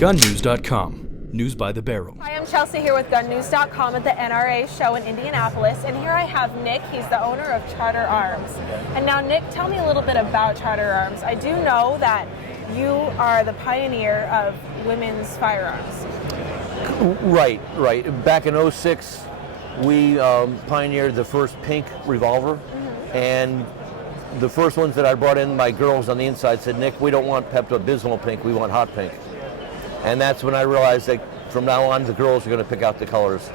GunNews.com. News by the barrel. Hi, I'm Chelsea here with GunNews.com at the NRA show in Indianapolis, and here I have Nick. He's the owner of Charter Arms. And now, Nick, tell me a little bit about Charter Arms. I do know that you are the pioneer of women's firearms. Right. Back in '06, we pioneered the first pink revolver, and the first ones that I brought in, my girls on the inside said, Nick, we don't want Pepto-Bismol pink, we want hot pink. And that's when I realized that from now on, the girls are going to pick out the colors.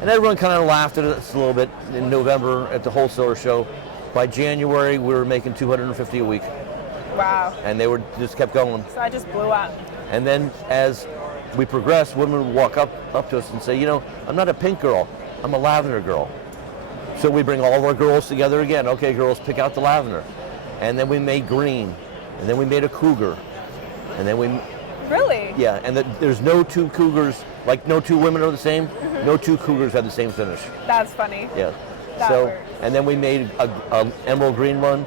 And everyone kind of laughed at us a little bit in November at the wholesaler show. By January, we were making 250 a week. Wow. And they just kept going. So I just blew up. And then as we progressed, women would walk up to us and say, you know, I'm not a pink girl, I'm a lavender girl. So we bring all of our girls together again. Okay, girls, pick out the lavender. And then we made green. And then we made a cougar. And then we... Really? Yeah, and there's no two cougars, like no two women are the same, no two cougars have the same finish. That's funny. Yeah. That works. And then we made a emerald green one,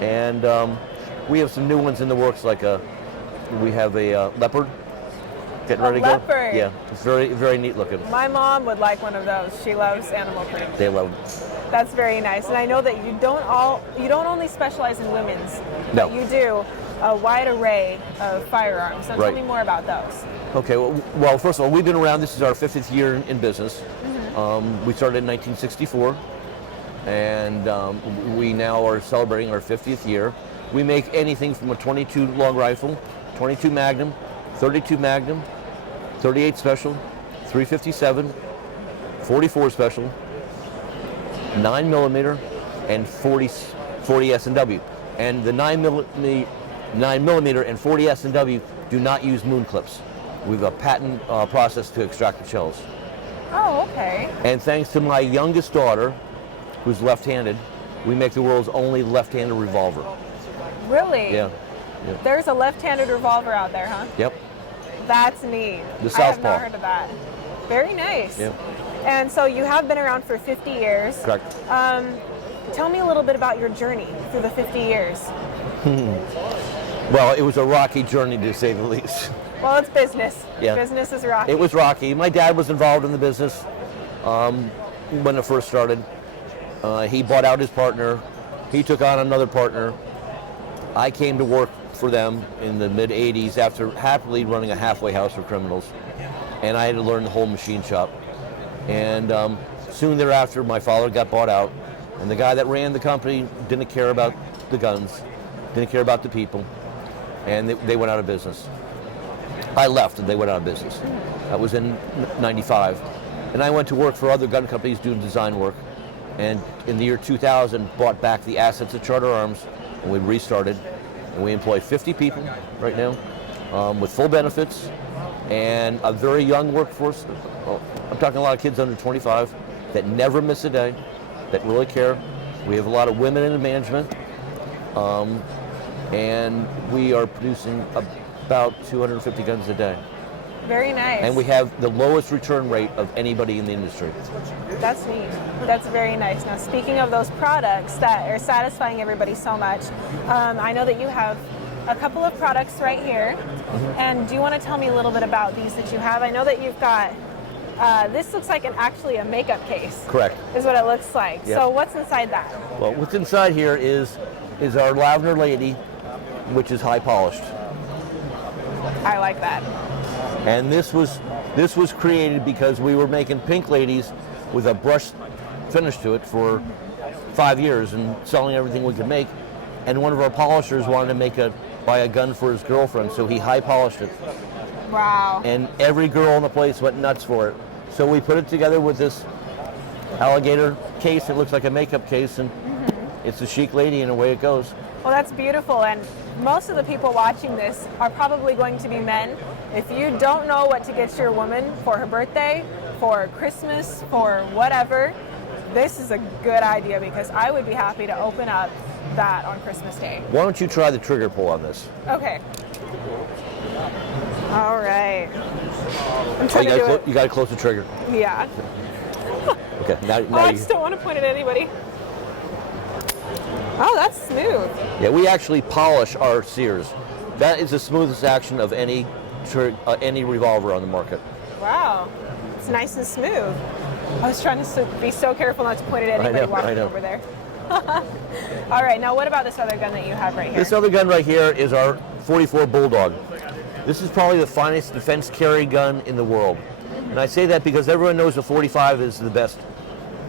and we have some new ones in the works, like we have a leopard getting ready to go. Leopard? Yeah, it's very, very neat looking. My mom would like one of those. She loves animal print. They love it. That's very nice. And I know that you don't only specialize in women's, No. but you do a wide array of firearms. So tell me more about those. Okay, well, first of all, we've been around. This is our 50th year in business. We started in 1964, and we now are celebrating our 50th year. We make anything from a 22 long rifle, 22 Magnum, 32 Magnum, 38 Special, 357, 44 Special, 9mm, and 40 S&W. And the 9mm and 40 S&W do not use moon clips. We have a patent process to extract the shells. Oh, okay. And thanks to my youngest daughter, who's left-handed, we make the world's only left-handed revolver. Really? Yeah. There's a left-handed revolver out there, huh? Yep. That's neat. The I have southpaw. not heard of that. Very nice. Yep. And so you have been around for 50 years. Correct. Tell me a little bit about your journey through the 50 years. Well, it was a rocky journey, to say the least. Well, it's business. Yeah. Business is rocky. It was rocky. My dad was involved in the business when it first started. He bought out his partner. He took on another partner. I came to work for them in the mid-'80s after happily running a halfway house for criminals. And I had to learn the whole machine shop. And soon thereafter, my father got bought out. And the guy that ran the company didn't care about the guns, didn't care about the people, and they went out of business. I left and they went out of business. That was in '95. And I went to work for other gun companies doing design work. And in the year 2000, bought back the assets of Charter Arms, and we restarted. And we employ 50 people right now with full benefits and a very young workforce. I'm talking a lot of kids under 25 that never miss a day, that really care. We have a lot of women in management, and we are producing about 250 guns a day. Very nice. And we have the lowest return rate of anybody in the industry. That's neat. That's very nice. Now, speaking of those products that are satisfying everybody so much, I know that you have a couple of products right here. And do you want to tell me a little bit about these that you have? I know that you've got, this looks like actually a makeup case. Correct. Is what it looks like. Yep. So what's inside that? Well, what's inside here is our Lavender Lady, which is high polished. I like that. And this was created because we were making pink ladies with a brush finish to it for 5 years and selling everything we could make. And one of our polishers wanted to buy a gun for his girlfriend, so he high polished it. Wow. And every girl in the place went nuts for it. So we put it together with this alligator case. It looks like a makeup case, and it's a chic lady, and away it goes. Well, that's beautiful, and most of the people watching this are probably going to be men. If you don't know what to get your woman for her birthday, for Christmas, for whatever, this is a good idea because I would be happy to open up that on Christmas Day. Why don't you try the trigger pull on this? Okay. All right. I'm Oh, trying to do it. you got to close the trigger. Yeah. Okay, now I you, just don't want to point at anybody. Oh, that's smooth. yeah, we actually polish our sears. That is the smoothest action of any any revolver on the market. Wow, it's nice and smooth. I was trying to be so careful not to point it at anybody walking over there. All right, now what about this other gun that you have right here? This other gun right here is our 44 Bulldog. This is probably the finest defense carry gun in the world. And I say that because everyone knows the 45 is the best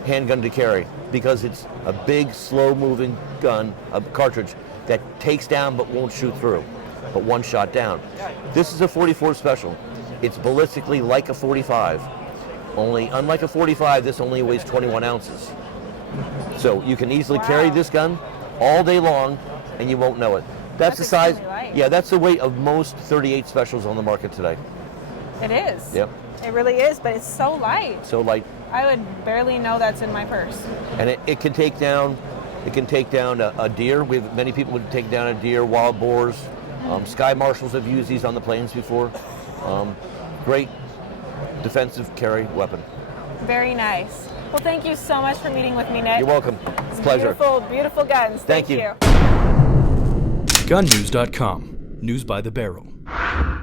handgun to carry, because it's a big, slow-moving gun, a cartridge that takes down but won't shoot through, but one shot down. This is a 44 Special. It's ballistically like a 45. Only, unlike a 45, this only weighs 21 ounces. So you can easily carry this gun all day long, and you won't know it. That's the size. Yeah, that's the weight of most 38 Specials on the market today. It is. Yep. It really is, but it's so light. So light. I would barely know that's in my purse. And it can take down. It can take down a deer. Many people would take down a deer, wild boars. Sky marshals have used these on the plains before. Great defensive carry weapon. Very nice. Well, thank you so much for meeting with me, Nick. You're welcome. It's a pleasure. Beautiful, beautiful guns. Thank you. Gunnews.com. News by the barrel.